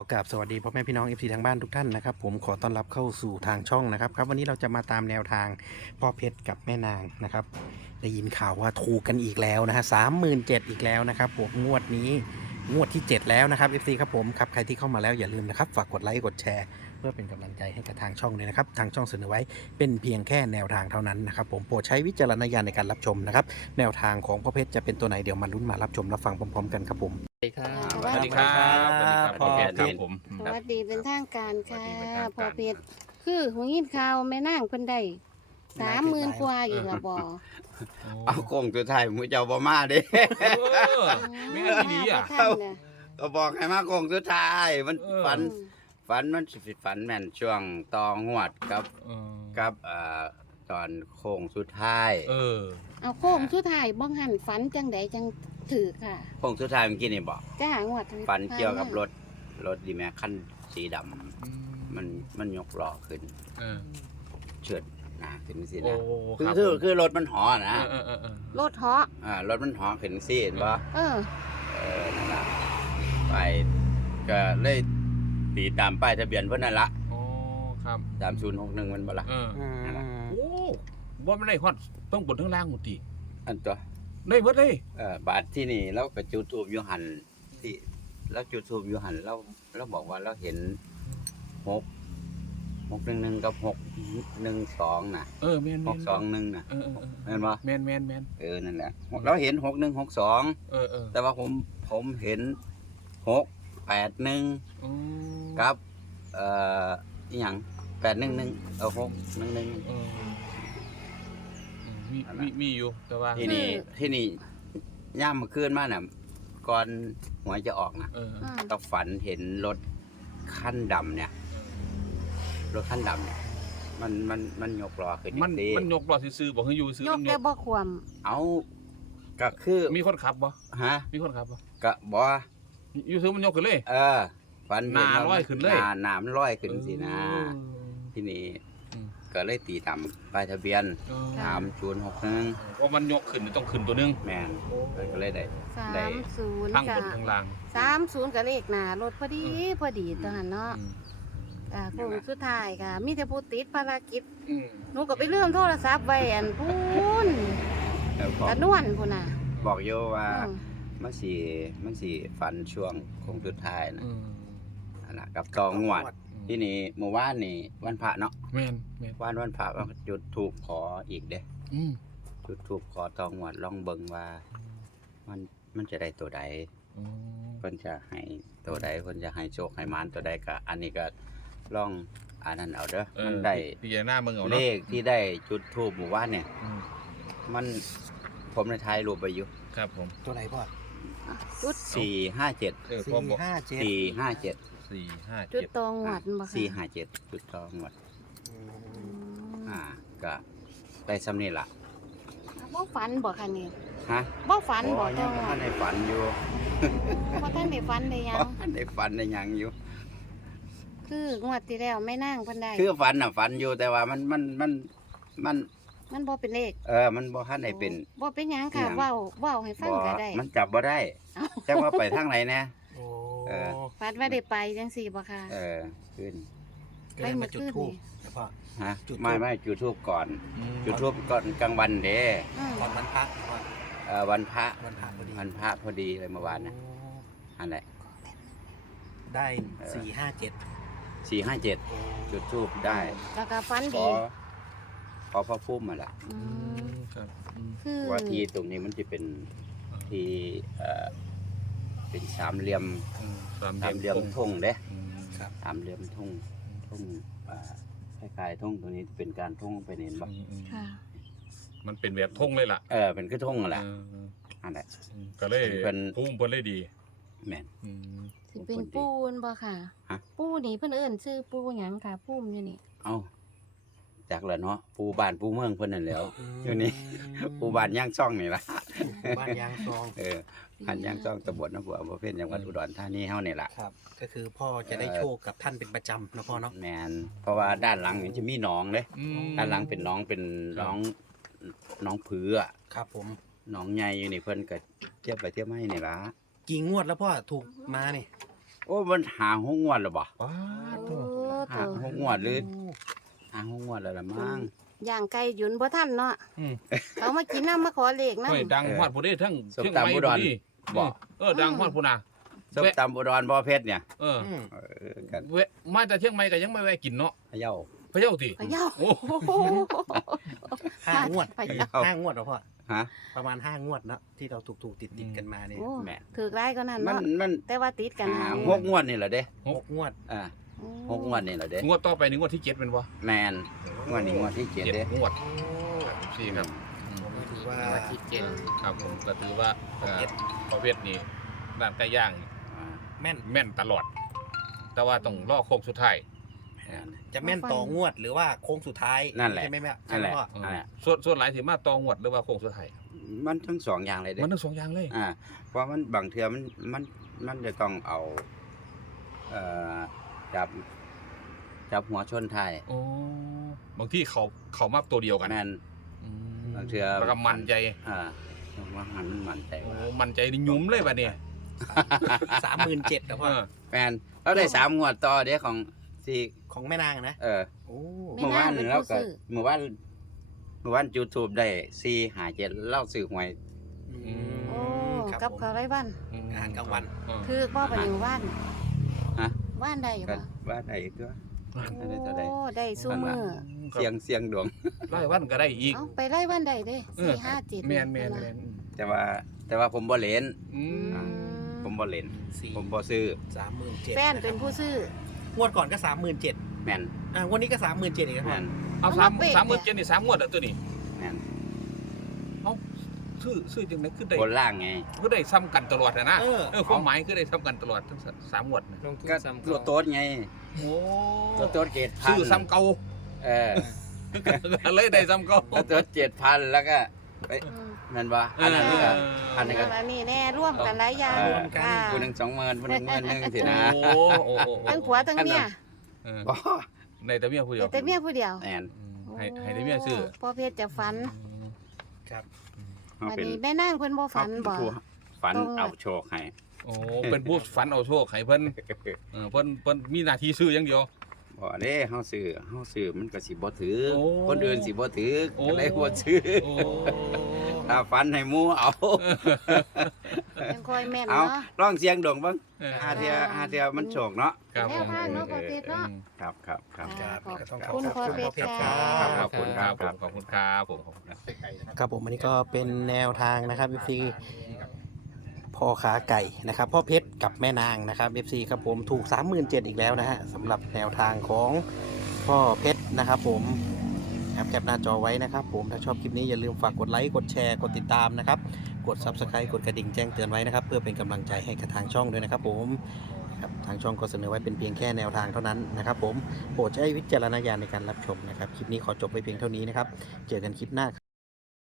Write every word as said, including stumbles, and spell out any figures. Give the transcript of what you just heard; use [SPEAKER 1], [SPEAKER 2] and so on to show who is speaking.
[SPEAKER 1] กราบสวัสดีพ่อแม่พี่น้อง เอฟ ซี ทางบ้านทุกท่านนะครับผมขอต้อนรับเข้าสู่ทางช่องนะครับครับวันนี้เราจะมาตามแนวทางพ่อเพชรกับแม่นางนะครับได้ยินข่าวว่าถูกกันอีกแล้วนะฮะสามหมื่นเจ็ดอีกแล้วนะครับผมงวดนี้งวดที่เจ็ดแล้วนะครับ เอฟ ซี ครับผมครับใครที่เข้ามาแล้วอย่าลืมนะครับฝากกดไลค์กดแชร์เพื่อเป็นกำลังใจให้กับทางช่องเลยนะครับทางช่องเสนอไว้เป็นเพียงแค่แนวทางเท่านั้นนะครับผมโปรดใช้วิจารณญาณในการรับชมนะครับแนวทางของพ่อเพชรจะเป็นตัวไหนเดี๋ยวมาลุ้นมารับชมรับฟังพร้อมๆกันครับผม
[SPEAKER 2] สวัสดีครับ
[SPEAKER 3] สวัสดีครับ
[SPEAKER 2] สวัสดีครับ
[SPEAKER 1] พ่อ
[SPEAKER 2] พ่อเพชรครับผม
[SPEAKER 3] สวัสดีเป็นทางการค่ะ
[SPEAKER 2] สวัสดีเป็นทางการ
[SPEAKER 3] พอเพชรคือหัวยินข่าวแม่นางเพิ่นได้สามหมื่นกว่าอยู่ละบ่
[SPEAKER 4] เอาโค้งสุดท้ายมือเจ้าบ่มาเด้
[SPEAKER 2] เออไม่งั้นดีอ่ะ
[SPEAKER 3] ท่านเนี่ย
[SPEAKER 4] ก็บอกให้มาโค้งสุดท้ายมัน
[SPEAKER 2] เออ
[SPEAKER 4] ฝันฝันมันสิฝันแม่นช่วงตองวดกับ
[SPEAKER 2] เออ
[SPEAKER 4] กับเอ่อตอนโค้งสุดท้าย
[SPEAKER 2] เออ
[SPEAKER 3] เอาโค้งสุดท้ายบ่หันฝันจังใดจังถือค่ะ
[SPEAKER 4] โค้งสุดท้ายเมื่อกี้นี่บอก
[SPEAKER 3] จ้างวดที่
[SPEAKER 4] ฝันเกี่ยวกับ
[SPEAKER 3] ผ่านมาร
[SPEAKER 4] ถรถดีแม็กคันสีดำมันมันยกล้อขึ้น
[SPEAKER 2] เออ
[SPEAKER 4] เชิดหนาขึ้นสิ
[SPEAKER 2] โอ้
[SPEAKER 4] นะ
[SPEAKER 2] ค
[SPEAKER 4] คือ
[SPEAKER 2] รับ
[SPEAKER 4] คือคือรถมันหอนะ
[SPEAKER 2] เออเออเออ
[SPEAKER 3] รถเหาะ
[SPEAKER 4] อ่ารถมันหอขึ้นสิเห็นบ่
[SPEAKER 3] เออ
[SPEAKER 4] เออนั่นล่ะไปก็เลยตีตามป้ายทะเบียนเพิ่นนั่นละ
[SPEAKER 2] โอ้ครับ
[SPEAKER 4] สามศูนย์หกหนึ่งมันบ่ละ
[SPEAKER 2] เออ
[SPEAKER 1] อืม
[SPEAKER 2] โอ้ว่าไม่ได้ฮอดต้องบนทั้งล่างหมดที
[SPEAKER 4] อันตัว
[SPEAKER 2] ได้เบิดเลย
[SPEAKER 4] เอ่อบาทที่นี่เราก็จุดทูบอยู่หันที่เราจุดทูบอยู่หันเราเราบอกว่าเราเห็นหกหกหนึ่งหนึ่งกับหกหนึ่งสองน่ะ
[SPEAKER 2] เออแมนแม
[SPEAKER 4] ห
[SPEAKER 2] น
[SPEAKER 4] กสองหนึ่งน่ะ
[SPEAKER 2] เออเออเออ
[SPEAKER 4] เห็นปะ
[SPEAKER 2] แมนแมนแมน
[SPEAKER 4] เออนั่นแหละเราเห็นหกหนึ่งหกสอง
[SPEAKER 2] เออเออ
[SPEAKER 4] แต่ว่าผมผมเห็นหกแปดหนึ่ง
[SPEAKER 2] อืม
[SPEAKER 4] กับเอ่ออีหยังแปดหนึ่งหนึ่งเออหกหนึ่งหนึ่ง
[SPEAKER 2] เออมีมีมีอยู่แต่ว่า
[SPEAKER 4] ที่นี่ที่นี่ย่ามเมื่อคืนมาน่ะก่อนหวยจะออกน่ะ
[SPEAKER 2] เออ
[SPEAKER 3] อืม
[SPEAKER 4] ต้องฝันเห็นรถคันดำเนี่ย รถคันดำเนี่ยมันมันมันยกล้อขึ้น
[SPEAKER 2] มัน
[SPEAKER 4] ดี
[SPEAKER 2] มันยกล้อซื้อๆบอกให้อยู่ซื้อย
[SPEAKER 3] ก
[SPEAKER 2] มันย
[SPEAKER 3] แต่
[SPEAKER 2] ก
[SPEAKER 3] บ่ความ
[SPEAKER 4] เอาก็คือ
[SPEAKER 2] มีคนขับบ่
[SPEAKER 4] ฮะ
[SPEAKER 2] มีคนขับบ่
[SPEAKER 4] ก็บ่
[SPEAKER 2] อยู่ซื้อมันยกขึ้นเลย
[SPEAKER 4] เออฝัน
[SPEAKER 2] หน้าลอยขึ้นเลย
[SPEAKER 4] หน้าหน้ามันลอยขึ้นสินะ
[SPEAKER 2] เออ
[SPEAKER 4] ที่นี่
[SPEAKER 2] อืม
[SPEAKER 4] ก็เลยตีตามป้ายทะเบียน
[SPEAKER 2] เออ
[SPEAKER 4] สามศูนย์หกหนึ่ง
[SPEAKER 2] เพราะมันยกขึ้นต้องขึ้นตัวหนึง
[SPEAKER 4] แมนก็เลยได้
[SPEAKER 3] สา
[SPEAKER 4] ได้
[SPEAKER 3] มศูนย์
[SPEAKER 2] ทั้งบ
[SPEAKER 3] ค่ะ
[SPEAKER 2] นทั้งล่าง
[SPEAKER 3] สามศูนย์กับเลขหน้ารถพอดีพอดีตัวหันเนาะ
[SPEAKER 2] อืม
[SPEAKER 3] อ่าโค้งสุดท้ายค่ะ มีแต่ผู้ติดภารกิจ
[SPEAKER 2] อืม
[SPEAKER 3] หนูก็ไปเลื่อมโทรศัพท์ไว้อันพูน
[SPEAKER 4] แล้วบอก
[SPEAKER 3] กระนวลพูนน่ะ
[SPEAKER 4] บอกโยว่า
[SPEAKER 3] อืม
[SPEAKER 4] มันสีมันสีฝันช่วงโคงสุดท้ายนะ
[SPEAKER 2] อืม
[SPEAKER 4] อันน่ะกับตองวด ที่นี่เมื่อวานนี่วันพระเนาะ
[SPEAKER 2] แม่นแม่น
[SPEAKER 4] วันวันพระก็จุดถูกขออีกเด้
[SPEAKER 2] อืม
[SPEAKER 4] จุดถูกขอตองวดลองเบิ่งว่า มันมันจะได้ตัวใด
[SPEAKER 2] อืม
[SPEAKER 4] เพิ่นจะให้ตัวใดเพิ่นจะให้โชคให้มานตัวใดก็อันนี้ก็ลองอันนั้นเอาเด้อ
[SPEAKER 2] เออ
[SPEAKER 4] มันได้
[SPEAKER 2] พี่ใหญ่หน้ามึงเอา
[SPEAKER 4] เล
[SPEAKER 2] เนาะ
[SPEAKER 4] ขที่ได้จุดทูบหมู่บ้านเนี่ย
[SPEAKER 2] อืม
[SPEAKER 4] มันผมในไทายรูปไปอยู่
[SPEAKER 2] ครับผม
[SPEAKER 1] ตัวไหนพ่อ
[SPEAKER 3] จุด
[SPEAKER 4] สี่ห้าเจ็ด
[SPEAKER 2] เออพ่อ
[SPEAKER 1] สี่
[SPEAKER 2] บอก
[SPEAKER 1] ห้าเจ็ด
[SPEAKER 4] สี่ห้าเจ็ด
[SPEAKER 2] สี่ห้า
[SPEAKER 3] จุด
[SPEAKER 2] เจ็ด
[SPEAKER 3] ตองหวัดบ่ค่ะ
[SPEAKER 4] สี่ห้าเจ็ดจุดตองหมด
[SPEAKER 3] อืม
[SPEAKER 4] อ่าก็ได้สำนี่ล่ะ
[SPEAKER 3] บ่ฝันบ่คะนี่
[SPEAKER 4] ฮะ
[SPEAKER 3] บ่ฝันบ่
[SPEAKER 4] โอ้
[SPEAKER 3] ต
[SPEAKER 4] ยั
[SPEAKER 3] อง งห
[SPEAKER 4] บ่
[SPEAKER 3] วั
[SPEAKER 4] ทั
[SPEAKER 3] ด
[SPEAKER 4] นได้ฝันอยู่
[SPEAKER 3] บ่ทันได้ฝันได้หยัง
[SPEAKER 4] บ่ทันได้ฝันได้หยังอยู่
[SPEAKER 3] คืองวดที่แล้วไม่นั่งเพิ่นได้
[SPEAKER 4] คือฝันน่ะฝันอยู่แต่ว่ามันมันมันมัน
[SPEAKER 3] มันบ่เป็นเลข
[SPEAKER 4] เออมันบ่ทันได้เป็น
[SPEAKER 3] บ่เป็นหยังค่ะ
[SPEAKER 4] อิหยัง
[SPEAKER 3] เว้าเว้าให้ฟัง
[SPEAKER 4] บ่
[SPEAKER 3] ก็ได้
[SPEAKER 4] มันจับบ่ได้
[SPEAKER 3] เอ้า
[SPEAKER 4] จักว่าไปทางไหนแน่
[SPEAKER 1] โอ้
[SPEAKER 4] เออ
[SPEAKER 3] ฝันว่าได้ไปจังซี่บ่ค่ะ
[SPEAKER 4] เออขึ้น
[SPEAKER 1] ก็เลยมาจุดทูบนะพ่อ
[SPEAKER 4] ฮะ
[SPEAKER 1] จุดธูป
[SPEAKER 4] ไม่ไม่จุดทูบก่อน
[SPEAKER 2] อืม
[SPEAKER 4] จุดทูบก่อนกลางวันเด้
[SPEAKER 3] อืม
[SPEAKER 1] ก่อนวันพระพ่อ
[SPEAKER 4] เอ่อวันพระ
[SPEAKER 1] วันพระพอดี
[SPEAKER 4] วันพระพอดีเลยเมื่อวานนะ
[SPEAKER 1] โอ้
[SPEAKER 4] อันแหละ
[SPEAKER 1] ได้สี่ห้าเจ็ด
[SPEAKER 4] สี่ห้าเจ็ดจุดทูบได้
[SPEAKER 3] แล้วก็ฝัน
[SPEAKER 4] ข
[SPEAKER 3] ดี
[SPEAKER 4] อขอพระพุ่มมาละ
[SPEAKER 3] อื
[SPEAKER 2] อื
[SPEAKER 3] ม
[SPEAKER 2] มครับอืม
[SPEAKER 3] คือ
[SPEAKER 4] ว่าที่ตรงนี้มันจะเป็นที่เอ่อเป็นสามเหลี่ยม
[SPEAKER 2] อืมสาม
[SPEAKER 4] สามเห
[SPEAKER 2] เห
[SPEAKER 4] ลี่
[SPEAKER 2] ลี่
[SPEAKER 4] ย
[SPEAKER 2] ย
[SPEAKER 4] ม
[SPEAKER 2] ม
[SPEAKER 4] ทุ่งเด้
[SPEAKER 2] อืม
[SPEAKER 1] ครับ
[SPEAKER 4] สามเหลี่ยมทุ่งทุ่งอ่าคล้ายๆทุ่งตัวนี้เป็นการทุ่งไปเน้นบ่
[SPEAKER 2] อืมอืม
[SPEAKER 3] ค่ะ
[SPEAKER 2] มันเป็นแบบทงเลยล่ะ
[SPEAKER 4] เออเป็นคือทุ่งนั่นแหละ
[SPEAKER 2] เออเออ
[SPEAKER 4] อันแหละ
[SPEAKER 2] อืมก็เลย
[SPEAKER 4] เป็น
[SPEAKER 2] พุ่มเพิ่นเลยดี
[SPEAKER 4] แม่น
[SPEAKER 2] อืม
[SPEAKER 3] สิเป็นปูนบ่ค่ะ
[SPEAKER 4] ฮะ
[SPEAKER 3] ปูนี่เพิ่นเอิ้นชื่อปูหยังค่ะปูมอยู่นี่
[SPEAKER 4] เอ้าจากแล้วเนาะปูบ้านปูเมืองเพิ่นนั่นแหล้ว อยู่นี่ ปูบ้านย่างช่องนี่ล่ะ
[SPEAKER 1] บ้านยางซอง
[SPEAKER 4] เออบ้านย่างช่องตำบลน้ำบัวอำเภอเพ็ญจังหวัดอุดรธานีเฮานี่ล่ะ
[SPEAKER 1] ครับ ก็คือพ่อจะได้โชคกับท่านเป็นประจำนะพ่อเนาะ
[SPEAKER 4] แมนเพราะว่าด้านหลังนี่จะมีหนองเลย
[SPEAKER 2] อืม
[SPEAKER 4] ด้านหลังเป็นหน้องเป็นหน้องหน้องผืออะ
[SPEAKER 1] ครับผม
[SPEAKER 4] หนองใหญ่อยู่นี่เพิ่นก็เทียบไปเทียบมาให้นี่ล่ะ
[SPEAKER 1] กี่งวดแล้วพ่อถูกมานี่
[SPEAKER 4] โอ้มันหาหกงวดแล้วบ่
[SPEAKER 2] ป้า
[SPEAKER 3] โอ้
[SPEAKER 2] ตัว
[SPEAKER 4] หา
[SPEAKER 3] โต
[SPEAKER 4] หกงวดหรือหาหกงวดแล้วล่ะมั้ง
[SPEAKER 3] ย่างไก่หยุนบ่ทันเนาะ
[SPEAKER 2] อืม
[SPEAKER 3] เขามากินน้ำมาขอเลข
[SPEAKER 2] เฮ้ย
[SPEAKER 3] น้ำ
[SPEAKER 2] ดังฮอดผู้ใดทั้ง
[SPEAKER 4] ส้ม
[SPEAKER 2] เชียง
[SPEAKER 4] ตำ
[SPEAKER 2] ใหม่
[SPEAKER 4] อุดร
[SPEAKER 2] ผู้นี้
[SPEAKER 4] บ่
[SPEAKER 2] เออดังฮอดผู้น่ะ
[SPEAKER 4] ส้มตำอุดรบ่เพชรเนี่ย
[SPEAKER 2] เออ
[SPEAKER 1] อืม
[SPEAKER 4] เออกัน
[SPEAKER 2] เวะมาแต่เชียงใหม่ก็ยังไม่แวะกินเนาะ
[SPEAKER 4] พะเยา
[SPEAKER 2] พะเยาติ
[SPEAKER 3] พะเยา
[SPEAKER 2] โอ้
[SPEAKER 3] โอ้โห
[SPEAKER 1] ห้างวด
[SPEAKER 3] พะเยา
[SPEAKER 1] ห้างวดเหรอพ่อ
[SPEAKER 4] ฮะ
[SPEAKER 1] ประมาณห้างวดเนอะที่เราถูกถูกติดติดๆกันมาเนี่ย
[SPEAKER 3] โอ้
[SPEAKER 4] แม่
[SPEAKER 3] ถือไรก็นั่น
[SPEAKER 4] มัน
[SPEAKER 3] เนาะ
[SPEAKER 4] มัน
[SPEAKER 3] แต่ว่าติดกัน
[SPEAKER 4] หา
[SPEAKER 3] นะ
[SPEAKER 4] หกงวดนี่แหละเด้
[SPEAKER 1] หกงวด
[SPEAKER 4] อ่า
[SPEAKER 3] โอ้
[SPEAKER 4] หกงวดนี่แหละเด้
[SPEAKER 2] งวดต่อไปนี่งวดที่เจ็ดเป็นบ่
[SPEAKER 4] แมนงวดนี้งวดที่เจ็ด
[SPEAKER 2] เจ็ด
[SPEAKER 4] เด้
[SPEAKER 2] งวดสี่ครับอืม
[SPEAKER 1] ผมก็ถือว่า
[SPEAKER 2] ครับผมก็ถือว่าเอ่อประเภทนี้ร้านไก่ย่าง
[SPEAKER 4] อ่า
[SPEAKER 1] แม่น
[SPEAKER 2] แม่นตลอด แต่ว่าต้องรอโค้งสุดท้าย
[SPEAKER 1] จะแม่นต่องวดหรือว่าโค้งสุดท้าย
[SPEAKER 4] นั่นแหละ
[SPEAKER 1] ใช่ไหมแม่
[SPEAKER 4] นั่
[SPEAKER 1] ใช่
[SPEAKER 4] น
[SPEAKER 1] ไห
[SPEAKER 4] แห
[SPEAKER 1] ม
[SPEAKER 4] ละ
[SPEAKER 1] พ่อ
[SPEAKER 2] เออ
[SPEAKER 4] นั่นแหละ
[SPEAKER 2] ส่วนส่วนหลายสิมาต่องวดหรือว่าโค้งสุดท้าย
[SPEAKER 4] มันทั้งสองอย่างเลยเด้
[SPEAKER 2] มันทั้งสองอย่างเลย
[SPEAKER 4] อ่าเพราะมันบางเทื่อมันมันมันจะต้องเอาเอ่อจับจับหัวชนท้าย
[SPEAKER 2] โอ้บางที่เขาเขามากตัวเดียวกัน
[SPEAKER 4] แม่น
[SPEAKER 2] อืม
[SPEAKER 4] บางเทื่อ
[SPEAKER 2] แล้วก็มันใจ
[SPEAKER 4] อ่าว่าหันมันมันใจ
[SPEAKER 2] โอ้
[SPEAKER 4] ว่า
[SPEAKER 2] มันใจนี่หยุ่มเลยบัดเนี่ย
[SPEAKER 1] สามหมื่นเจ็ดนะพ่อ
[SPEAKER 2] เออ
[SPEAKER 4] แมนเราได้สามงวดต่อเด้ของสี่
[SPEAKER 1] ของแม่นางนะ
[SPEAKER 4] เออ
[SPEAKER 1] โอ้
[SPEAKER 3] ไม่
[SPEAKER 4] เมื่อวาน
[SPEAKER 3] น่าเป็น
[SPEAKER 4] เรา
[SPEAKER 3] ผู้
[SPEAKER 4] ก็
[SPEAKER 3] ซื้อ
[SPEAKER 4] เมื่อวานเมื่อวานยูทูบได้สี่หาเจ็ดเล่าสื่อหวย
[SPEAKER 1] อื
[SPEAKER 3] โอ้
[SPEAKER 1] มครับ
[SPEAKER 3] กับ
[SPEAKER 1] ผม
[SPEAKER 3] เขาไรบ้าน
[SPEAKER 1] อาหารกลางวัน
[SPEAKER 2] เออ
[SPEAKER 3] คือบ่ไปหนึ่งว่าน
[SPEAKER 4] ฮะ
[SPEAKER 3] ว่านได้
[SPEAKER 4] ก็
[SPEAKER 3] ปะ
[SPEAKER 4] ว่าได้ตัว ได้เท่าใด
[SPEAKER 3] โอ้ได้สู้มือ
[SPEAKER 4] เสียงเสียงดวง
[SPEAKER 2] ไล่วันก็ได้อีก
[SPEAKER 3] เอาไปไล่วันใดเด้
[SPEAKER 2] เอ
[SPEAKER 3] สี่
[SPEAKER 2] อ
[SPEAKER 3] ห้าเจ็ด
[SPEAKER 2] แมนแมนแมน
[SPEAKER 4] แต่ว่าแต่ว่าผมบ่เล่น
[SPEAKER 2] อื
[SPEAKER 3] อื
[SPEAKER 2] ม
[SPEAKER 3] ม
[SPEAKER 4] ผมบ่เล่น
[SPEAKER 1] สี่
[SPEAKER 4] ผมบ่ซื้อ
[SPEAKER 1] สามหมื่นเจ็ด
[SPEAKER 3] แฟนเป็นผู้ซื้อ
[SPEAKER 1] งวดก่อนก็สามหมื่นเจ็ด
[SPEAKER 4] แม่น
[SPEAKER 1] อ่างวดนี้ก็สามหมื่นเจ็ดอีกนะ
[SPEAKER 4] แม่
[SPEAKER 1] พ่อ
[SPEAKER 4] น
[SPEAKER 2] เอาสามสามหมื่นเจ็ดนี่สามงวดเหรอตัวนี้
[SPEAKER 4] แม่น
[SPEAKER 2] เอาซื้อซื้อจังไดคือได้
[SPEAKER 4] บนล่างไง
[SPEAKER 2] คือได้ซ้ำกันตลอดอะนะ
[SPEAKER 1] เออ
[SPEAKER 2] เออความหมายคือได้ซ้ำกันตลอดทั้งสามงวดนะ
[SPEAKER 4] ก็ตัวโต๊ดไง
[SPEAKER 2] โอ้
[SPEAKER 4] ตัวโต๊ดเจ็ดพัน
[SPEAKER 2] ซื้อซ้ำเก่า
[SPEAKER 4] เออ
[SPEAKER 2] เลยได้ซ้ำเก่า
[SPEAKER 4] ตัวโต๊ดเจ็ดพันแล้วก็เอ้ย
[SPEAKER 3] อืม
[SPEAKER 4] นั่นบ่อันนั้นก็ อันนั้นก็
[SPEAKER 3] อันนี้แน่ร่วมกันหลายอย่าง
[SPEAKER 4] เออ
[SPEAKER 3] ค่ะ
[SPEAKER 4] ผู้หนึ่งสองหมื่นผู้หนึ่งหมื่นหนึ่งสินะ
[SPEAKER 2] โอ้โอ้โอ้โอ้
[SPEAKER 3] ทั้งผัวทั้งเมีย
[SPEAKER 2] เออ
[SPEAKER 4] บ่
[SPEAKER 2] ในแต่เมียผู้เดียว
[SPEAKER 3] แต่เมียผู้เดียว
[SPEAKER 4] แม่น
[SPEAKER 2] อืมให้ให้แต่เมียซื้อ
[SPEAKER 3] พ่อเพชรจะฝัน
[SPEAKER 1] ครับ
[SPEAKER 4] เขา
[SPEAKER 3] วัน
[SPEAKER 4] เป็น
[SPEAKER 3] นี้แม่นางเพิ่นบ่ฝันบ่
[SPEAKER 4] ผู้ฝัน
[SPEAKER 3] ต้อง
[SPEAKER 4] เอาโชคให้
[SPEAKER 2] โอ้เป็นผู้ฝันเอาโชคให้เพิ่นเออเพิ่นเพิ่นมีหน้าที่ซื้ออย่างเดียว
[SPEAKER 4] บ่เด้เฮาซื้อเฮาซื้อมันก็สิบ่ถือ
[SPEAKER 2] โอ้
[SPEAKER 4] คนอื่นสิบ่ถือ
[SPEAKER 2] โอ้
[SPEAKER 4] ก็เลยบ่ซื้อ
[SPEAKER 2] โอ้
[SPEAKER 4] ถ้าฝันให้หมู่เอา
[SPEAKER 3] ยังคอยแม่น
[SPEAKER 4] เอา
[SPEAKER 3] เนาะ
[SPEAKER 4] ลองเสียงดวงเบิ่ง
[SPEAKER 2] เออ
[SPEAKER 4] หาเทื่อหาเทื่อมันโชคเนาะ
[SPEAKER 2] ครับ
[SPEAKER 3] แน
[SPEAKER 2] ผ
[SPEAKER 3] ว
[SPEAKER 2] ม
[SPEAKER 3] ทางเนาะพ่อเพชรเนาะ
[SPEAKER 4] ครับครับครับ
[SPEAKER 1] ครับ
[SPEAKER 3] ขอบ
[SPEAKER 1] ก็ต้อง
[SPEAKER 3] คุณ
[SPEAKER 1] ขอบคุณ
[SPEAKER 3] พ่อเพชร
[SPEAKER 1] พ่อเพชร
[SPEAKER 3] ค่ะ
[SPEAKER 1] ครับ
[SPEAKER 2] ขอบคุณครับผมขอบคุณครับผมขอบคุณครับ
[SPEAKER 1] ครับผมอันนี้ก็เป็นแนวทางนะครับ เอฟ ซี พ่อขาไก่นะครับพ่อเพชรกับแม่นางนะครับ เอฟ ซี ครับผมถูก สามหมื่นเจ็ด อีกแล้วนะฮะสำหรับแนวทางของพ่อเพชรนะครับผมแคปหน้าจอไว้นะครับผมถ้าชอบคลิปนี้อย่าลืมฝากกดไลค์กดแชร์กดติดตามนะครับกด ซับสไครบ์ กดกระดิ่งแจ้งเตือนไว้นะครับเพื่อเป็นกำลังใจให้กับทางช่องด้วยนะครับผมครับทางช่องก็เสนอไว้เป็นเพียงแค่แนวทางเท่านั้นนะครับผมโปรดใช้วิจารณญาณในการรับชมนะครับคลิปนี้ขอจบไว้เพียงเท่านี้นะครับเจอกันคลิปหน้าครับ